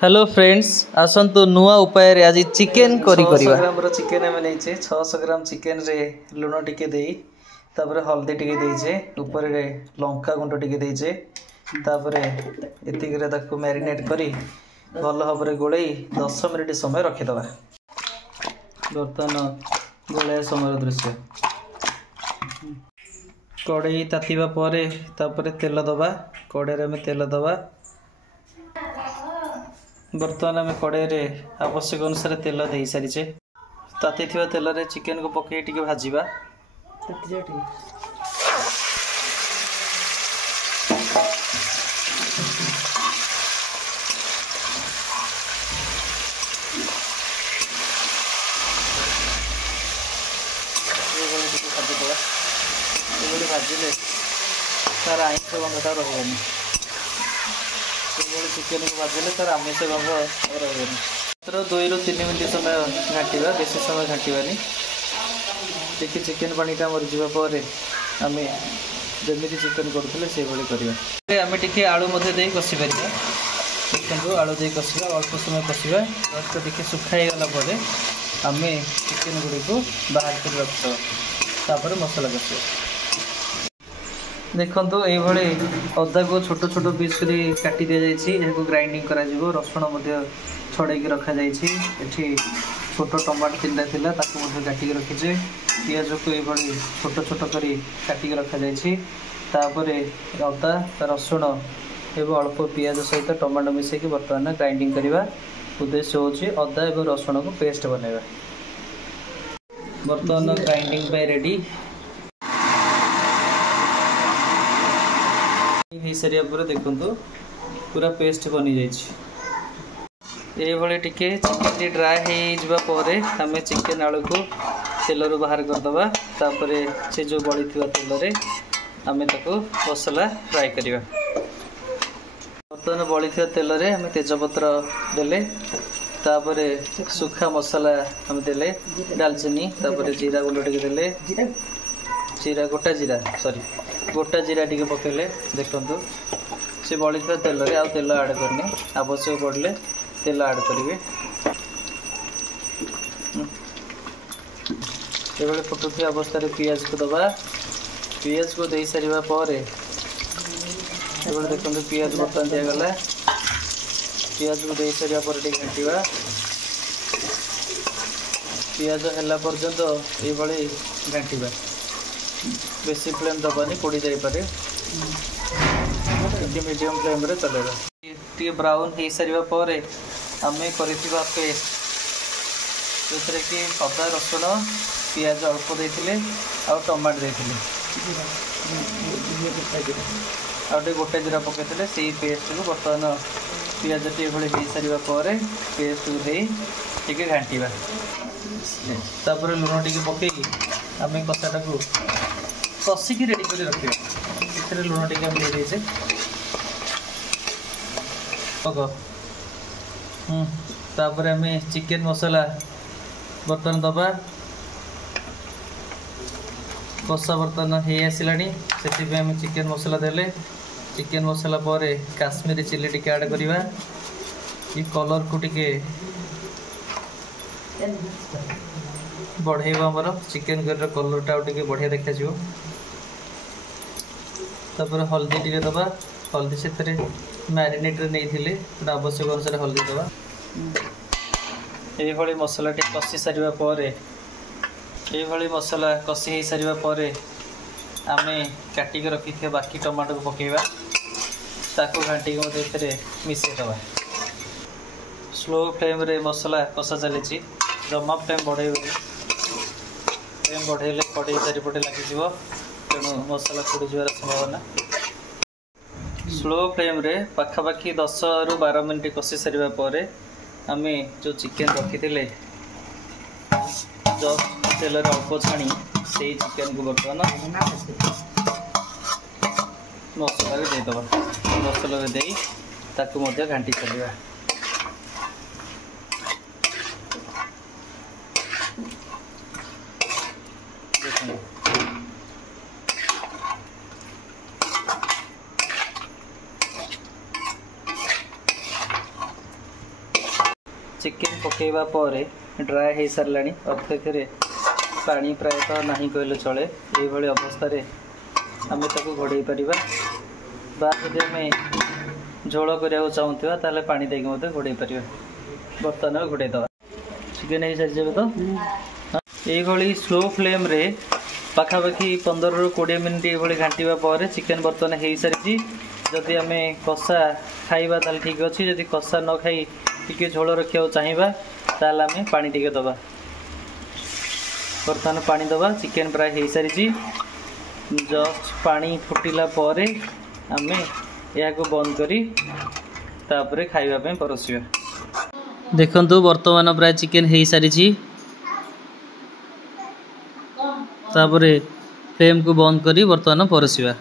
Hello friends आसतु नुआ उपाय आज चिकेन करी 600 ग्राम चिकेन आम नहीं 600 ग्राम चिकेन रे लुण टिके दे तापर हल्दी टिके देजे ऊपर लंका गुंड टिके देजे तापर एतिक ताको मैरिनेट करी भल भाव गोले 10 मिनिट समय रखिदबा। बर्तमान गोलाया समय दृश्य कड़े तातीबा परे तापर तेल दबा कड़े में तेल दबा। बर्तमान आम कड़े आवश्यक अनुसार तेल दे सारीचे ताती तेल रे चिकेन को पकई टिके भाजीबा। भाजिले तार आईस गंधटा रही चिकेन को भाजिले तार आमिष गंध रही 2 ରୁ 3 मिनट समय घाटा बेसी समय घाटानी टिके चिकेन पानीटा मरी जावापर आम जमी चिकेन करूँ से भाई आम टे आलू कषि पार देखो आलू दे कषा अल्प समय कषा जस्ट टे सुखाई गलापर आम चिकेन गुड़ी को बाहर कर रखिद मसला कषा। देखो ये अदा को छोट छोट पीस कर काटी दि जाए ग्राइंडिंग कर रसुण छड़े रखा जाठी छोट टमाटो 3टा थिला काटिक रखीचे पियाज को ये छोट छोट कर काटिक रखा जापर अदा रसुण एवं अल्प पियाज सहित टमाटो मिसेक बर्तमान ग्राइंडिंग करवा उद्देश्य होची अदा एवं रसुण को पेस्ट बनैबा। बर्तमान ग्राइंडिंग पे रेडी हो सारा पर देखु पूरा पेस्ट बनी जाइए टिके चिकेन ड्राए होपर आम चिकेन आलू को तेल बाहर करदे तापर से जो बड़ी तेल रे आम मसला फ्राए करवा। बर्तमान बड़ी तेल रे आम तेजपत्र देले तापर सुखा मसला आम देले डालचीनी तापर जीरा गुंड टिके देले जीरा गोटा जीरा टिके पकेले देखु से बड़ी तेल रे आउ तेल आड करनी आवश्यक पड़े तेल आड करेंगे ये फुटुथी अवस्था पियाज को दबा पियाज को दे सारा पर देखो पियाज बर्तमान दिगला पियाज को दे सारा पर घाटा पियाज है पर्यंत ये घाटा बेसी फ्लेम दबानी पोड़ी जापे मीडियम फ्लेम रे चलेगा टी ब्राउन हो सारा पर आम कर पेस्ट जो कि अदा रसुण पियाज अल्प देते आउ टमाटो देते आउटे गोटे जीरा पकड़ते से पेस्ट को बर्तमान पियाज टी हो सारा पर पेस्ट को दे टे घाटा तापर लुण टे पकई आम कषाटा को कषिकी रेडी कर रखिए लुण टे दे तापर आम चिकेन मसला बर्तमान दबा कषा बर्तमान हो आसला से आम चिकेन मसला देले चिकेन मसला पर काश्मीरी चिली टिके ऐड करवा ये कलर को टिके बढ़ेबा आमर चिकेन करी कलरटा टिके बढ़िया देखा तापर हल्दी टिके दबा हल्दी से मैरिनेट रे नहीं आवश्यक अनुसार हल्दी दबा ये मसला टे कषि सारा पर ये मसला कषि हो सारा पर आम काटिक रखी बाकी टमाटो को पकेवा ताको घाटिक मिसेदबा। स्लो फ्लेम रे मसला कषा चली जमा फ्लेम बढ़े फ्लेम बढ़ेले कड़े चारिपटे लगे तेणु मसला पोड़ी जावार संभावना। स्लो फ्लेम रे पाखापाखि 10 ରୁ 12 मिनट कषि सारा पर आम जो चिकेन रखी जस्ट तेल अल्प छाणी से चिकेन को बर्तमान मसला देदबा मसला दे घाटी चलवा। चिकेन पकेवा पर ड्राए हो सारा अर्थात पानी प्रायतः नहीं कहले चले ये अवस्था आम ताको घोड़े पारिबा बा यदि आम झोल करने चाहूँगा ताले पानी देके मत घोड़े पारिबा। बर्तमान घोड़े दवा चिकेन हो सारी तो ये स्लो फ्लेम रे पाखापाखि 15 ରୁ 20 मिनट ये घाटिवा पर चिकेन बर्तमान हो सारी। जदि आम कषा खाइबा ताल ठीक अच्छे जदि कषा न खाई टिके झोल रखा चाहिए ताल आम पानी टिके दबा। बर्तमान पानी दबा चिकेन प्राय हो सारी। जस्ट पानी फुटिला पर आम या बंद करी तापर खाइबा परसिबा। देखंतु बर्तमान प्राय चिकेन हो सारी तापर फ्लेम को बंद करी बर्तमान परसिबा।